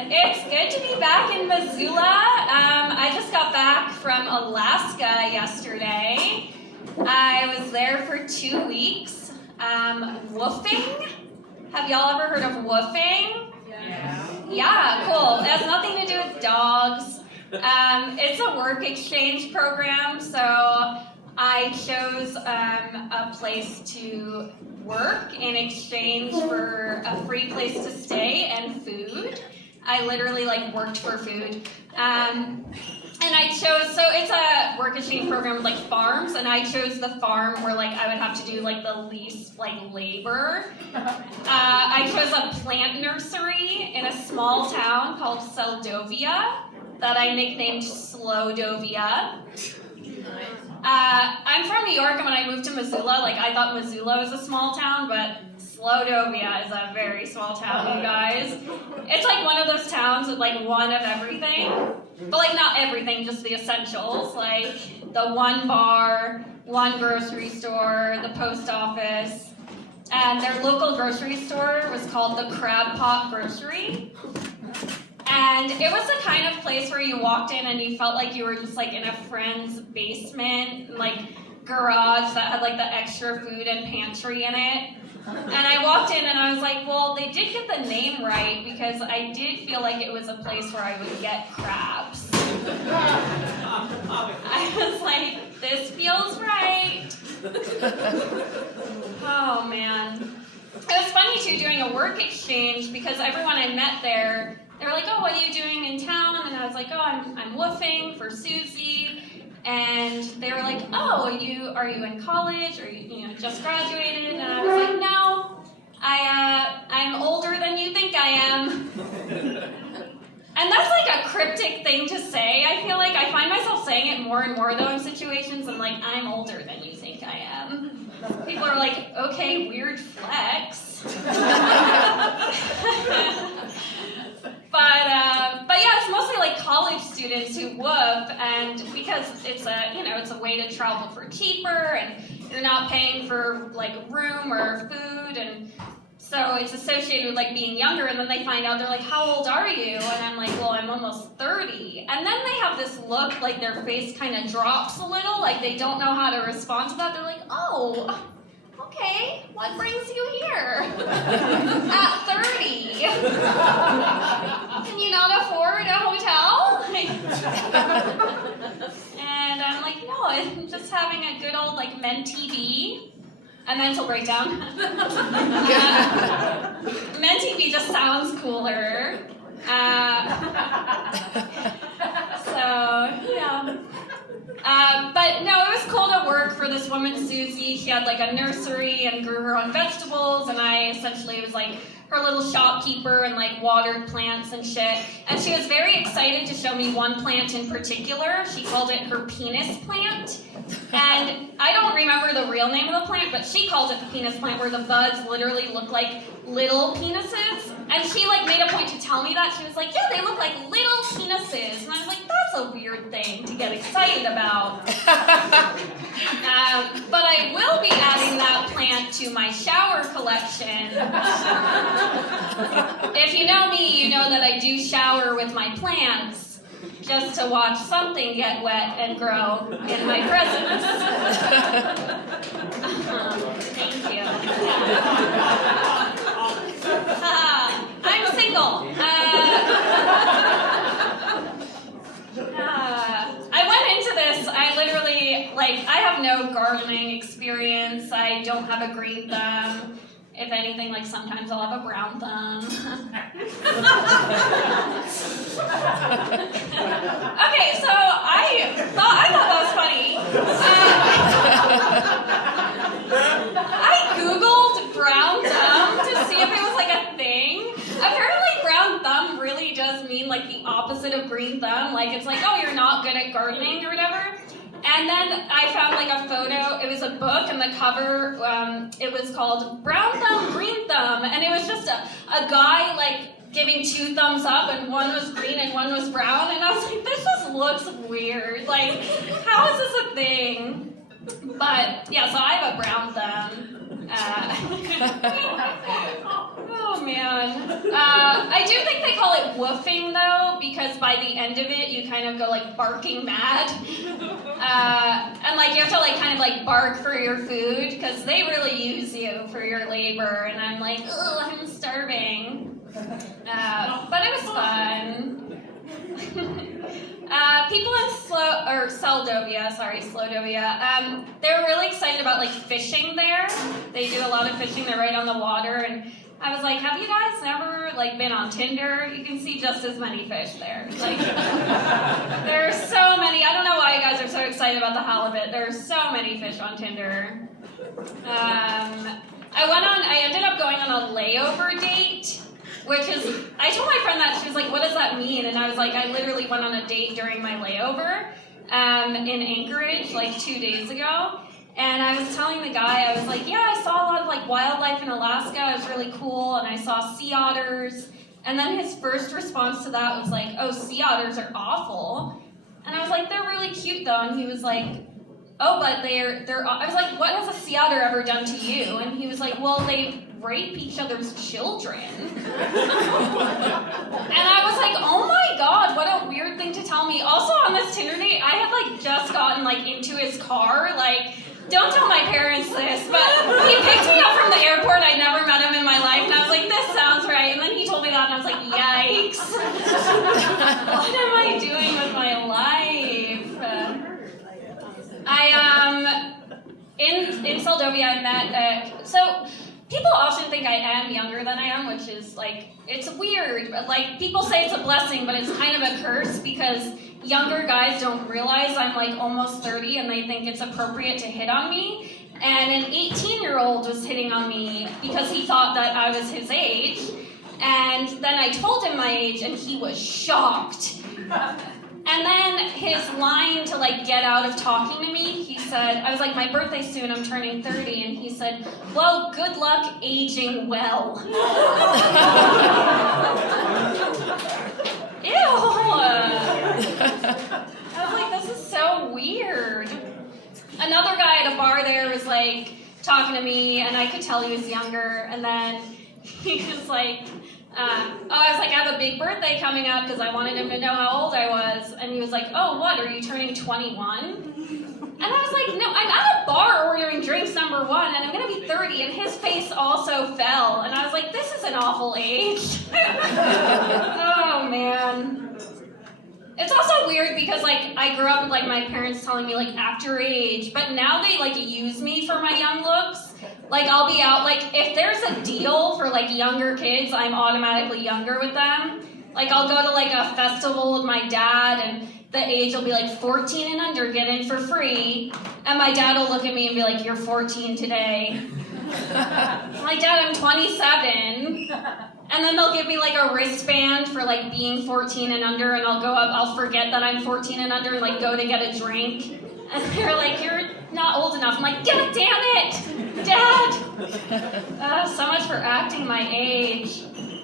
It's good to be back in Missoula. I just got back from Alaska yesterday. I was there for 2 weeks. Woofing? Have y'all ever heard of woofing? Yeah, cool. It has nothing to do with dogs. It's a work exchange program, so I chose a place to work in exchange for a free place to stay and food. I literally worked for food. And I chose, so it's a work exchange program with farms, and I chose the farm where I would have to do the least labor. I chose a plant nursery in a small town called Seldovia that I nicknamed Slowdovia. I'm from New York, and when I moved to Missoula, I thought Missoula was a small town, but Slowdovia is a very small town, you guys. It's one of those towns with one of everything, but not everything, just the essentials, the one bar, one grocery store, the post office, and their local grocery store was called the Crab Pot Grocery. And it was the kind of place where you walked in and you felt like you were just in a friend's basement, garage that had the extra food and pantry in it. And I walked in and I was like, well, they did get the name right because I did feel like it was a place where I would get crabs. I was like, this feels right. Oh man. It was funny too doing a work exchange because everyone I met there, they were like, oh, what are you doing in town? And I was like, oh, I'm woofing for Susie. And they were like, oh, are you in college? Or you just graduated? And I was like, no, I'm older than you think I am. And that's a cryptic thing to say. I feel I find myself saying it more and more though in situations. I'm like, I'm older than you think I am. People are like, okay, weird flex. But yeah, it's mostly college students who woof, and because it's a way to travel for cheaper, and you're not paying for room or food, and so it's associated with being younger. And then they find out, they're like, how old are you? And I'm like, well, I'm almost 30. And then they have this look their face kind of drops a little, they don't know how to respond to that. They're like, oh, okay, what brings you here at 30? Can you not afford a hotel? And I'm like, no, I'm just having a good old men-TV. A mental breakdown. Men-TV just sounds cooler. So, yeah. But no, it was cool to work for this woman, Susie. She had a nursery and grew her own vegetables, and I essentially was her little shopkeeper and watered plants and shit. And she was very excited to show me one plant in particular. She called it her penis plant. And I don't remember the real name of the plant, but she called it the penis plant, where the buds literally look like little penises. And she made a point to tell me that. She was like, yeah, they look like little penises. And I was like, that's a weird thing to get excited about. But I will be adding that plant to my shower collection. If you know me, you know that I do shower with my plants, just to watch something get wet and grow in my presence. Thank you. I'm single. I went into this, I literally, I have no gardening experience. I don't have a green thumb. If anything, sometimes I'll have a brown thumb. Okay, so I thought that was funny. I Googled brown thumb to see if it was a thing. Apparently brown thumb really does mean the opposite of green thumb. It's oh, you're not good at gardening or whatever. And then I found a photo. It was a book, and the cover, it was called Brown Thumb, Green Thumb, and it was just a guy giving 2 thumbs up, and one was green and one was brown, and I was like, this just looks weird. How is this a thing? But yeah, so I have a brown thumb. Oh man. I do think they call it woofing though, because by the end of it you kind of go like barking mad. And like you have to like kind of like bark for your food, because they really use you for your labor, and I'm like, ugh, I'm starving. But it was fun. People in Slodovia, they're really excited about like fishing there. They do a lot of fishing. They're right on the water, and I was like, have you guys never like been on Tinder? You can see just as many fish there. Like, there are so many. I don't know why you guys are so excited about the halibut. There are so many fish on Tinder. I ended up going on a layover date, which is, I told my friend that, she was like, what does that mean? And I was like, I literally went on a date during my layover in Anchorage like 2 days ago. And I was telling the guy, I was like, yeah, I saw a lot of like wildlife in Alaska. It was really cool. And I saw sea otters. And then his first response to that was like, oh, sea otters are awful. And I was like, they're really cute though. And he was like, oh, but they're, I was like, what has a sea otter ever done to you? And he was like, well, they rape each other's children. And I was like, oh my God, what a weird thing to tell me. Also on this Tinder date, I had like just gotten like into his car, like, don't tell my parents this, but he picked me up from the airport. I'd never met him in my life, and I was like, this sounds right. And then he told me that, and I was like, yikes. What am I doing with my life? In Moldova, I met, so people often think I am younger than I am, which is like, it's weird. Like, people say it's a blessing, but it's kind of a curse, because younger guys don't realize I'm like almost 30 and they think it's appropriate to hit on me. And an 18-year-old was hitting on me because he thought that I was his age. And then I told him my age and he was shocked. And then his line to like get out of talking to me, he said, I was like, my birthday's soon, I'm turning 30, and he said, well, good luck aging well. Ew. I was like, this is so weird. Another guy at a bar there was like talking to me, and I could tell he was younger, and then he was like, I was like, I have a big birthday coming up because I wanted him to know how old I was. And he was like, oh, what, are you turning 21? And I was like, no, I'm at a bar ordering drinks number 1, and I'm going to be 30. And his face also fell. And I was like, this is an awful age. Oh, man. It's also weird because, like, I grew up with, like, my parents telling me, like, act your age. But now they, like, use me for my young looks. Like, I'll be out, like, if there's a deal for, like, younger kids, I'm automatically younger with them. Like, I'll go to, like, a festival with my dad, and the age will be, like, 14 and under, get in for free. And my dad will look at me and be like, you're 14 today. I'm like, Dad, I'm 27. And then they'll give me, like, a wristband for, like, being 14 and under, and I'll go up, I'll forget that I'm 14 and under, and, like, go to get a drink. And they're like, you're not old enough. I'm like, God damn it, Dad! So much for acting my age.